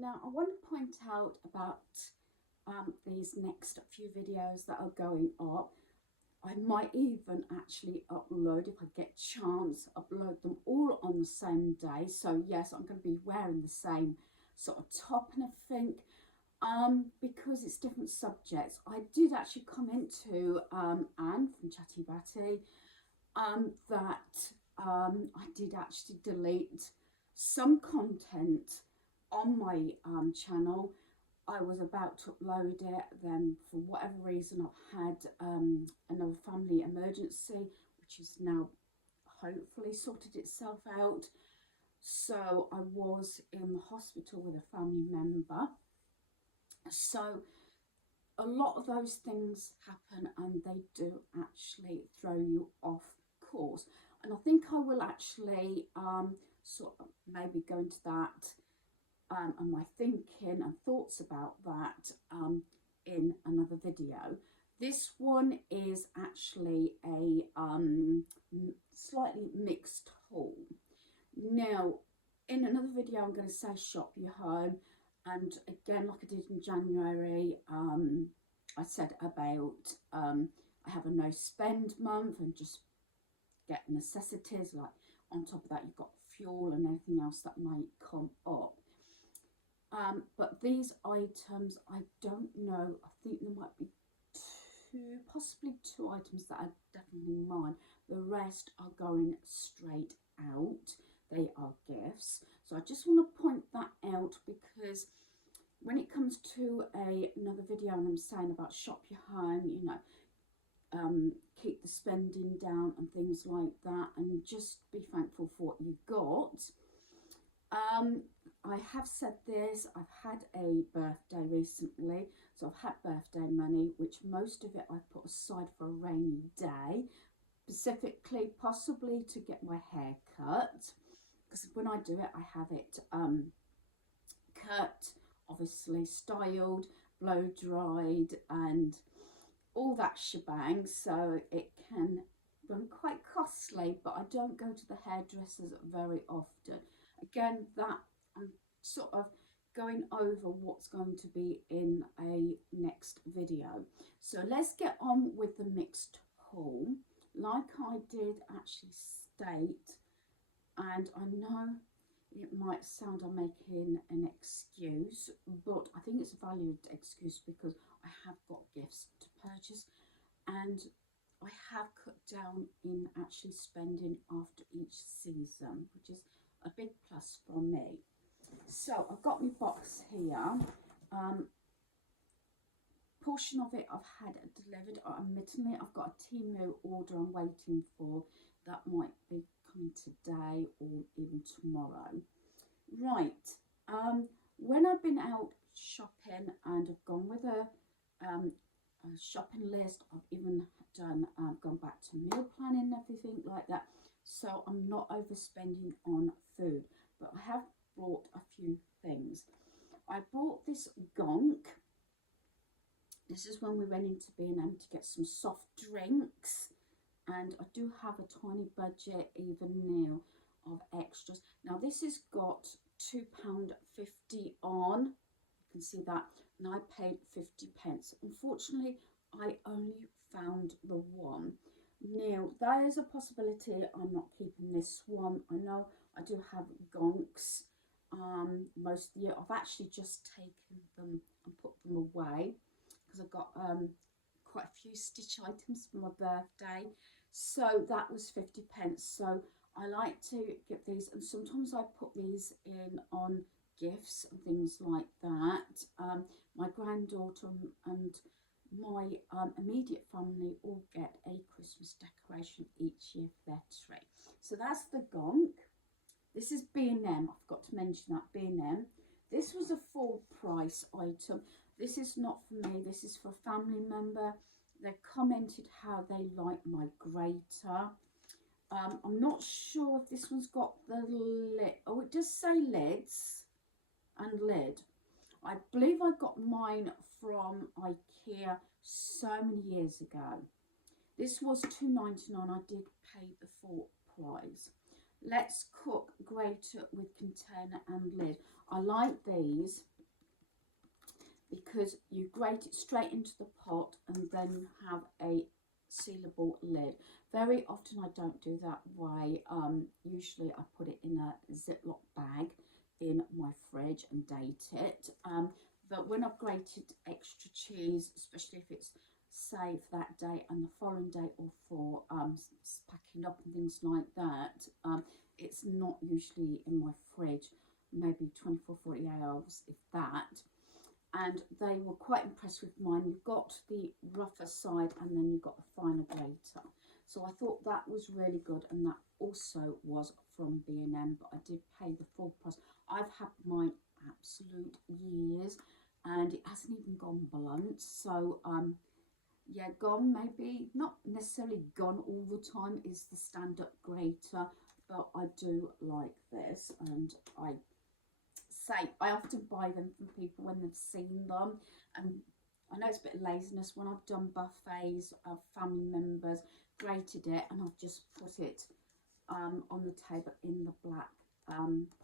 Now I want to point out about these next few videos that are going up. I might even actually upload, if I get chance, upload them all on the same day. So yes, I'm going to be wearing the same sort of top and everything, because it's different subjects. I did actually comment to Anne from Chatty Batty that I did actually delete some content on my channel. I was about to upload it, then for whatever reason I've had another family emergency, which is now hopefully sorted itself out. So I was in the hospital with a family member. So a lot of those things happen and they do actually throw you off course. And I think I will actually sort of maybe go into that and my thinking and thoughts about that in another video. This one is actually a slightly mixed haul. Now, in another video, I'm going to say shop your home, and again, like I did in January, I said about I have a no spend month and just get necessities. Like on top of that, you've got fuel and everything else that might come up. But these items, I don't know, I think there might be possibly two items that are definitely mine. The rest are going straight out. They are gifts. So I just want to point that out, because when it comes to another video and I'm saying about shop your home, you know, keep the spending down and things like that, and just be thankful for what you've got. I have said this, I've had a birthday recently, so I've had birthday money, which most of it I've put aside for a rainy day, specifically possibly to get my hair cut, because when I do it, I have it cut, obviously styled, blow dried and all that shebang, so it can run quite costly, but I don't go to the hairdressers very often. Again, that I'm sort of going over what's going to be in a next video. So let's get on with the mixed haul. Like I did actually state, and I know it might sound I'm making an excuse, but I think it's a valued excuse because I have got gifts to purchase, and I have cut down in actually spending after each season, which is a big plus for me. So I've got my box here. Portion of it I've had delivered. Admittedly, I've got a Temu order I'm waiting for. That might be coming today or even tomorrow. Right. When I've been out shopping and I've gone with a shopping list, I've even done gone back to meal planning and everything like that. So I'm not overspending on food, but I have brought a few things. I bought this gonk. This is when we went into B&M to get some soft drinks, and I do have a tiny budget even now of extras. Now this has got £2.50 on, you can see that, and I paid 50p. Unfortunately, I only found the one. Now there is a possibility I'm not keeping this one. I know I do have gonks most of the year. I've actually just taken them and put them away because I got quite a few stitch items for my birthday. So that was 50p. So I like to get these, and sometimes I put these in on gifts and things like that. My granddaughter and my immediate family all get a Christmas decoration each year for their tree. So that's the gonk. This is B&M. I forgot to mention that, B&M. This was a full price item. This is not for me. This is for a family member. They commented how they like my grater. I'm not sure if this one's got the lid. Oh, it does say lids and lid. I believe I got mine from IKEA so many years ago. This was £2.99. I did pay the full price. Let's cook grater with container and lid. I like these because you grate it straight into the pot and then you have a sealable lid. Very often I don't do that way. Usually I put it in a Ziploc bag in my fridge and date it. But when I've grated extra cheese, especially if it's say for that day and the following day, or for packing up and things like that, it's not usually in my fridge, maybe 24, 48 hours, if that. And they were quite impressed with mine. You've got the rougher side and then you've got the finer grater. So I thought that was really good, and that also was from B&M, but I did pay the full price. I've had mine absolute years and it hasn't even gone blunt. So yeah, gone, maybe not necessarily gone all the time is the stand-up grater, but I do like this, and I often buy them from people when they've seen them. And I know it's a bit of laziness. When I've done buffets of family members, grated it, and I've just put it on the table in the black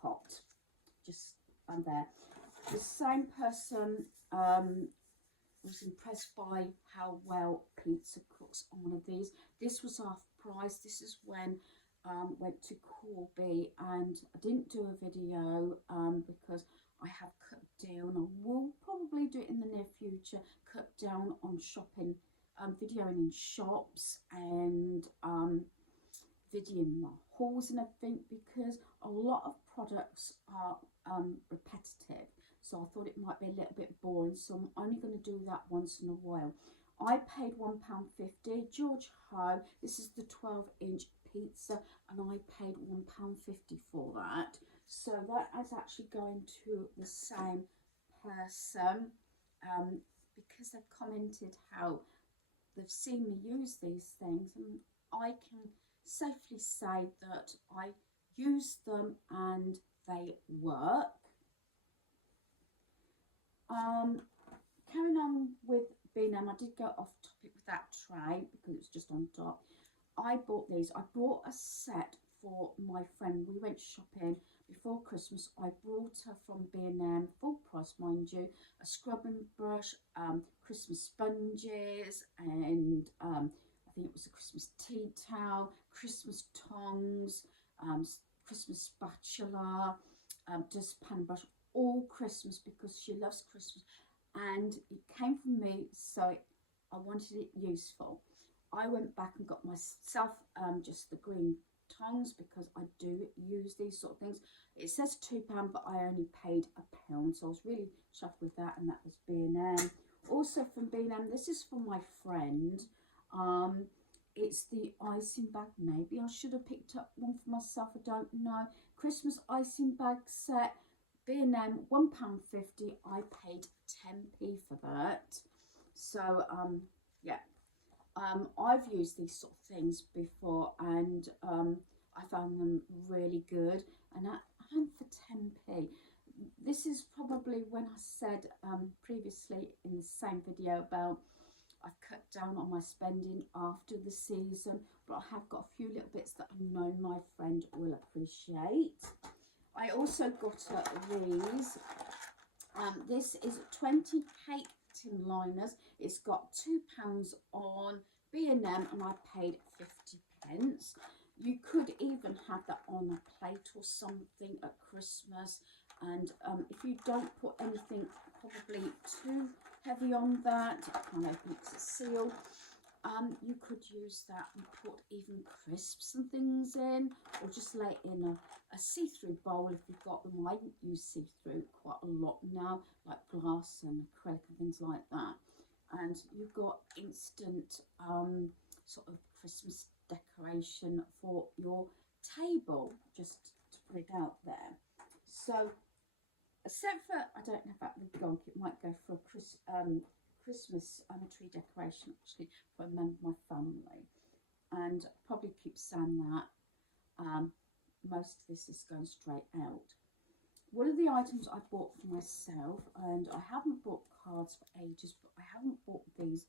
pot, just there. The same person was impressed by how well pizza cooks on one of these. This was half price. This is when went to Corby, and I didn't do a video because I have cut down. I will probably do it in the near future, cut down on shopping, videoing in shops, and videoing my hauls and everything, because a lot of products are repetitive. So I thought it might be a little bit boring, so I'm only going to do that once in a while. I paid £1.50. George Home, this is the 12-inch pizza, and I paid £1.50 for that. So that is actually going to the same person, because they've commented how they've seen me use these things, and I can safely say that I use them and they work. Carrying on with B&M, I did go off topic with that tray because it's just on top. I bought these. I brought a set for my friend. We went shopping before Christmas. I brought her from B&M, full price mind you, a scrubbing brush, Christmas sponges, and I think it was a Christmas tea towel, Christmas tongs, Christmas spatula, dustpan brush, all Christmas because she loves Christmas, and it came from me, so I wanted it useful. I went back and got myself just the green tongs because I do use these sort of things. It says £2, but I only paid £1, so I was really chuffed with that, and that was B&M. Also from B&M, this is for my friend. It's the icing bag. Maybe I should have picked up one for myself, I don't know. Christmas icing bag set, B&M, £1.50. I paid 10p for that. So yeah, I've used these sort of things before, and I found them really good, and for 10p. This is probably when I said previously in the same video about I've cut down on my spending after the season, but I have got a few little bits that I know my friend will appreciate. I also got these. This is 20 cake tin liners. It's got £2 on B&M, and I paid 50p. You could even have that on a plate or something at Christmas, and if you don't put anything probably too heavy on that, it kind of makes it seal. You could use that and put even crisps and things in, or just lay it in a see-through bowl if you've got them. I use see-through quite a lot now, like glass and acrylic and things like that. And you've got instant sort of Christmas decoration for your table, just to put it out there. So except for, I don't know about the dog, it might go for a Christmas tree decoration actually for a member of my family, and I'll probably keep saying that. Most of this is going straight out. One of the items I bought for myself, and I haven't bought cards for ages, but I haven't bought these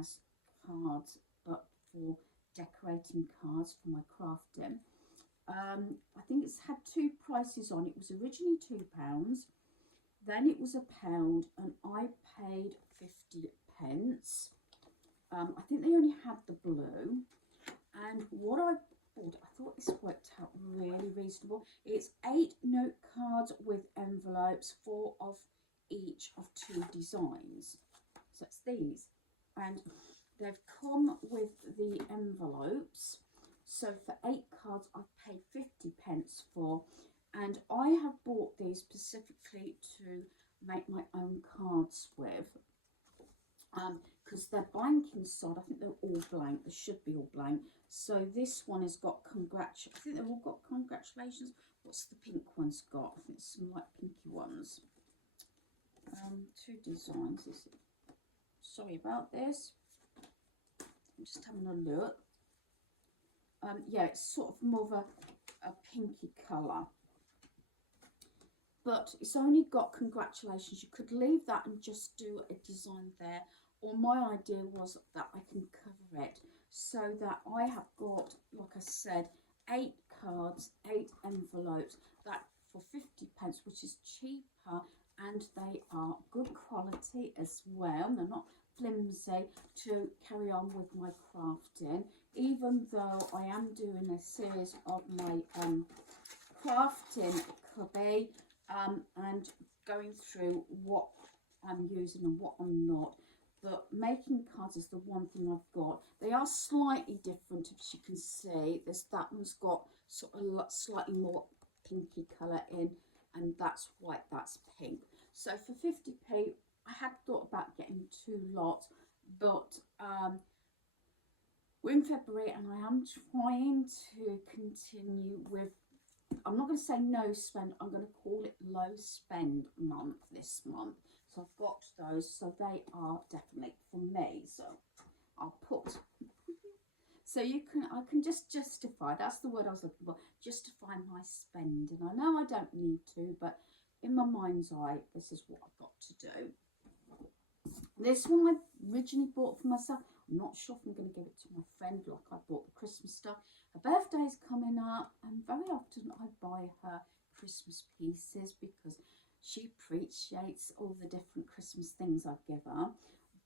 as cards, but for decorating cards for my crafting. I think it's had two prices design. It was originally £2, then it was £1, and I paid 50p. I think they only had the blue, and what I bought, I thought this worked out really reasonable. It's 8 note cards with envelopes, 4 of each of 2 designs. So it's these, and they've come with the envelopes. So for 8 cards, I've paid 50p for, and I have bought these specifically to make my own cards with, because they're blank inside. I think they're all blank. They should be all blank. So this one has got I think they've all got congratulations. What's the pink one's got? I think it's some like pinky ones. 2 designs. Is it? Sorry about this. I'm just having a look. Yeah, it's sort of more of a pinky colour. But it's only got congratulations. You could leave that and just do a design there. Or my idea was that I can cover it so that I have got, like I said, 8 cards, 8 envelopes, that for 50p, which is cheaper, and they are good quality as well. They're not flimsy, to carry on with my crafting, even though I am doing a series of my crafting cubby, and going through what I'm using and what I'm not. But making cards is the one thing I've got. They are slightly different, as you can see. That one's got sort of slightly more pinky colour in, and that's white, that's pink. So for 50p, I had thought about getting 2 lots, but we're in February, and I am trying to continue with, I'm not going to say no spend, I'm going to call it low spend month this month. So I've got those, so they are definitely for me. So I'll put, so I can just justify, that's the word I was looking for, justify my spend. And I know I don't need to, but in my mind's eye, this is what I've got to do. This one I originally bought for myself. I'm not sure if I'm going to give it to my friend like I bought the Christmas stuff. Her birthday's coming up, and very often I buy her Christmas pieces because she appreciates all the different Christmas things I give her.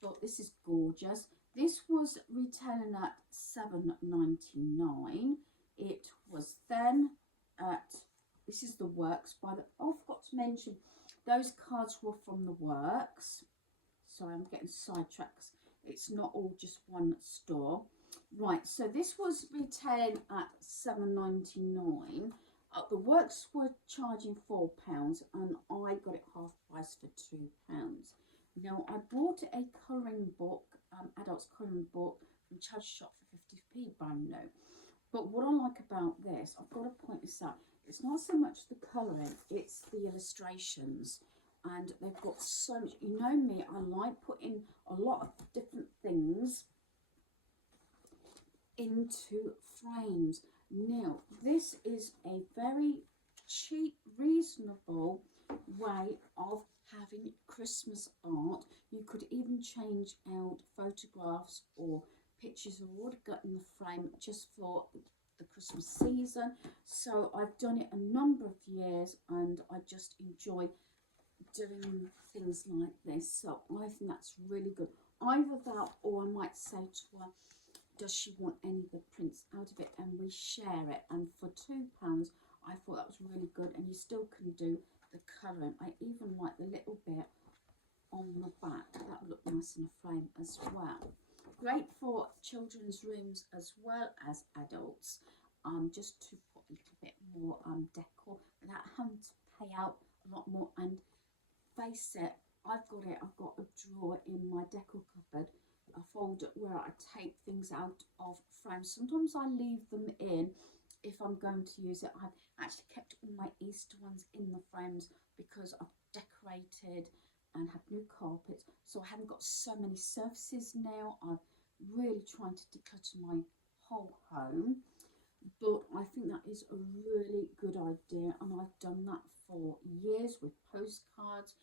But this is gorgeous. This was retailing at £7.99. It was then at, this is the Works by the, oh, I forgot to mention, those cards were from the Works. Sorry, I'm getting sidetracked. It's not all just one store. Right, so this was retailing at £7.99. The Works were charging £4, and I got it half price for £2. Now, I bought a colouring book, adults colouring book from Charity Shop for 50p brand new. But what I like about this, I've got to point this out, it's not so much the colouring, it's the illustrations. And they've got so much, you know me, I like putting a lot of different things into frames. Now, this is a very cheap, reasonable way of having Christmas art. You could even change out photographs or pictures of what got in the frame just for the Christmas season. So I've done it a number of years, and I just enjoy doing things like this. So I think that's really good. Either that, or I might say to her, does she want any of the prints out of it, and we share it. And for £2, I thought that was really good, and you still can do the colouring. I even like the little bit on the back. That would look nice in a frame as well. Great for children's rooms as well as adults, just to put a little bit more decor without having to pay out a lot more. And face it, I've got a drawer in my decor cupboard, a folder where I take things out of frames. Sometimes I leave them in if I'm going to use it. I've actually kept all my Easter ones in the frames because I've decorated and have new carpets, so I haven't got so many surfaces now. I'm really trying to declutter my whole home, but I think that is a really good idea, and I've done that for years with postcards,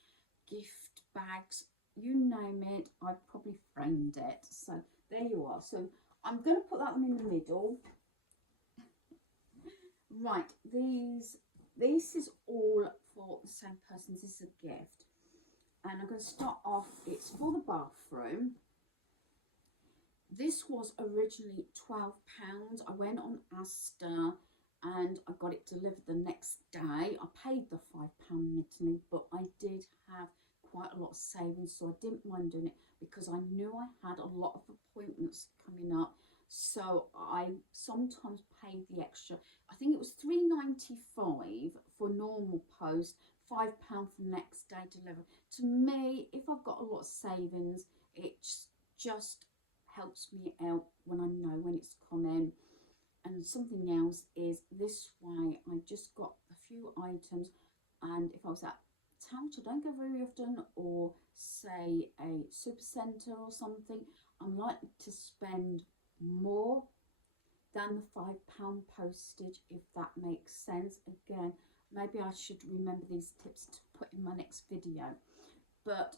gift bags, you name it, I've probably framed it. So there you are. So I'm going to put that one in the middle. Right, these this is all for the same person. This is a gift. And I'm going to start off, it's for the bathroom. This was originally £12. I went on Asda and I got it delivered the next day. I paid the £5 admittedly, but I did have quite a lot of savings, so I didn't mind doing it because I knew I had a lot of appointments coming up. So I sometimes paid the extra. I think it was £3.95 for normal post, £5 for next day delivery. To me, if I've got a lot of savings, it just helps me out when I know when it's coming. And something else is this way, I just got a few items, and if I was at town, which I don't go very often, or say a supercentre or something, I'm likely to spend more than the £5 postage, if that makes sense. Again, maybe I should remember these tips to put in my next video, but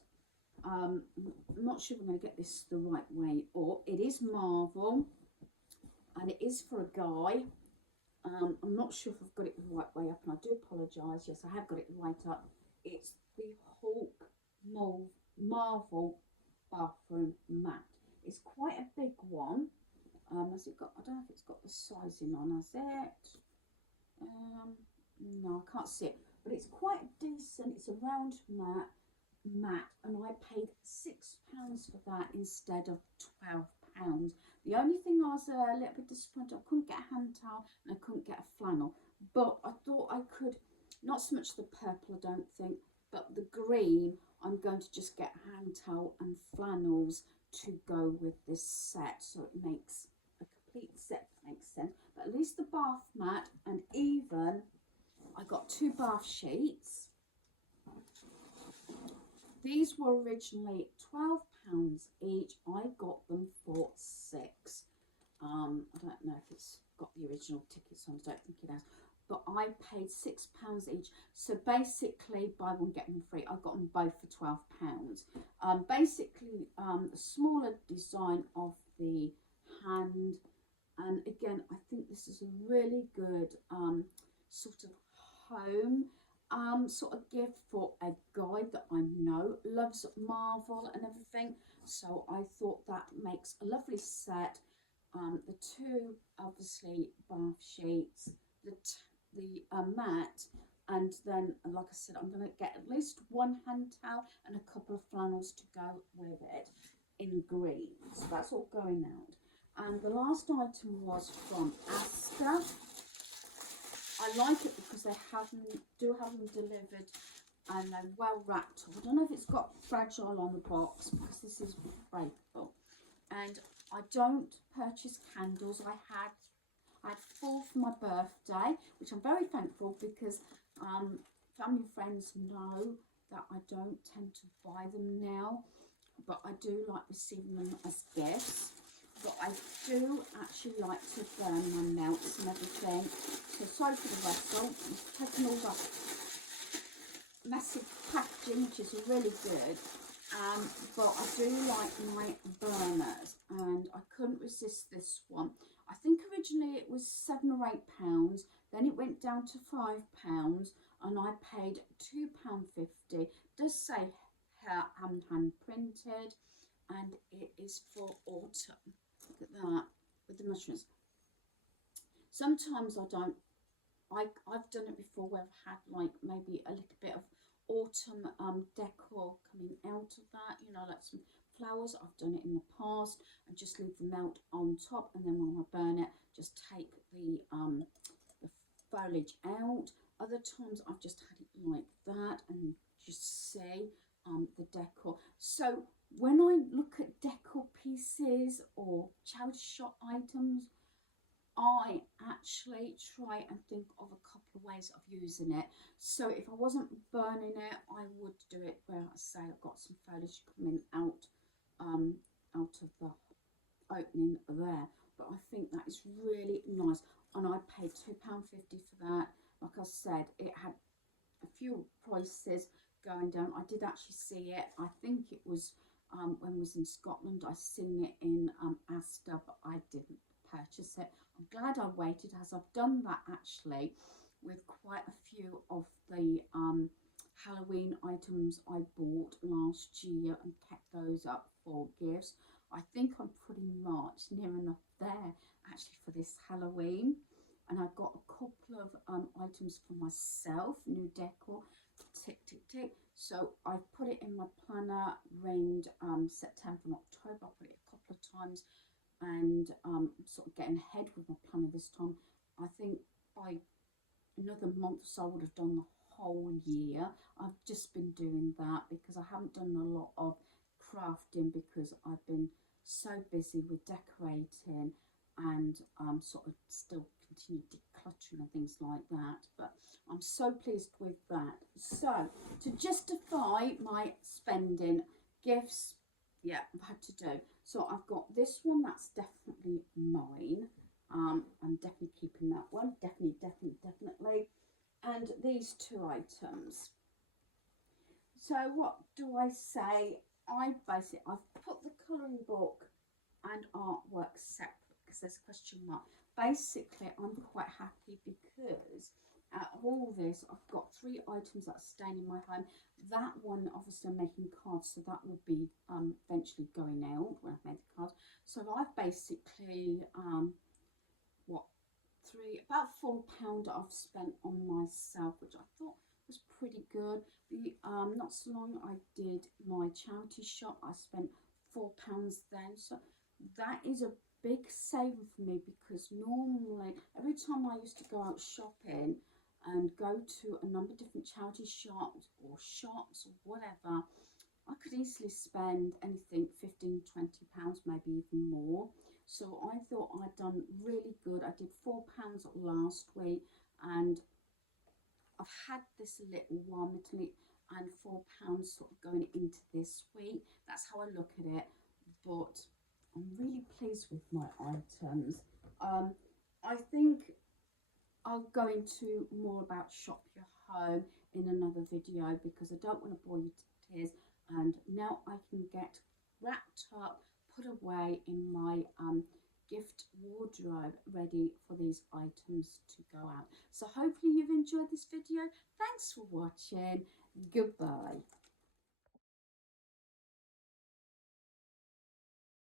I'm not sure if I'm going to get this the right way up. It is Marvel and it is for a guy. I'm not sure if I've got it the right way up, and I do apologise. Yes, I have got it right up. It's the Hulk Marvel bathroom mat. It's quite a big one. Has it got, I don't know if it's got the sizing on, has it? No, I can't see it, but it's quite decent. It's a round mat, and I paid £6 for that instead of £12. The only thing I was a little bit disappointed, I couldn't get a hand towel and I couldn't get a flannel, but I thought I could, not so much the purple I don't think, but the green. I'm going to just get a hand towel and flannels to go with this set, so it makes a complete set, if that makes sense. But at least the bath mat, and even I got 2 bath sheets. These were originally £12 each. I got them for £6. I don't know if it's got the original tickets on, I don't think it has, but I paid £6 each. So basically, buy one get one free. I got them both for £12. Basically, the smaller design of the hand, and again, I think this is a really good sort of home sort of gift for a guy that I know loves Marvel and everything. So I thought that makes a lovely set. The 2 obviously bath sheets, the mat, and then, like I said, I'm going to get at least 1 hand towel and a couple of flannels to go with it in green. So that's all going out. And the last item was from Asda. I like it because they do have them delivered, and they're well wrapped. I don't know if it's got fragile on the box because this is breakable. And I don't purchase candles. I had 4 for my birthday, which I'm very thankful because family and friends know that I don't tend to buy them now, but I do like receiving them as gifts. But I do actually like to burn my melts and everything. So sorry for the rustle. I'm taking all that massive packaging, which is really good. But I do like my burners, and I couldn't resist this one. I think originally it was £7 or £8, then it went down to £5, and I paid £2.50. It does say hand printed, and it is for autumn. Look at that, with the mushrooms. Sometimes I've done it before where I've had like maybe a little bit of autumn decor coming out of that, you know, like some flowers. I've done it in the past and just leave the melt on top, and then when I burn it, just take the foliage out. Other times I've just had it like that, and just see the decor. So when I look at decor pieces or charity shop items, I actually try and think of a couple of ways of using it. So if I wasn't burning it, I would do it where I say I've got some foliage coming out of the opening there. But I think that is really nice, and I paid £2.50 for that. Like I said, it had a few prices going down. I did actually see it. I think it was when I was in Scotland. I seen it in Asda, but I didn't purchase it. I'm glad I waited, as I've done that actually with quite a few of the Halloween items I bought last year and kept those up for gifts. I think I'm pretty much near enough there actually for this Halloween. And I got a couple of items for myself, new decor, tick, tick, tick. So I've put it in my planner, range September and October. I put it a couple of times and sort of getting ahead with my planner this time. I think by another month or so I would have done the whole year. I've just been doing that because I haven't done a lot of crafting because I've been so busy with decorating and sort of still continue decluttering and things like that. But I'm so pleased with that. So to justify my spending, gifts, yeah, I've had to do. So I've got this one that's definitely mine. I'm definitely keeping that one. Definitely. And these two items. So what do I say? I've put the colouring book and artwork separate because there's a question mark. Basically, I'm quite happy because out of all this, I've got 3 items that are staying in my home. That one, obviously, I'm making cards, so that will be eventually going out when I've made the cards. So I've basically, about £4 I've spent on myself, which I thought was pretty good. Not so long I did my charity shop, I spent £4 then, so that is a big saver for me because normally every time I used to go out shopping and go to a number of different charity shops or whatever, I could easily spend anything £15–20, maybe even more. So I thought I'd done really good. I did £4 last week and I've had this a little while, and £4 sort of going into this week. That's how I look at it. But I'm really pleased with my items. I think I'll go into more about Shop Your Home in another video because I don't want to bore you to tears. And now I can get wrapped up, put away in my gift wardrobe, ready for these items to go out. So hopefully you've enjoyed this video. Thanks for watching. Goodbye.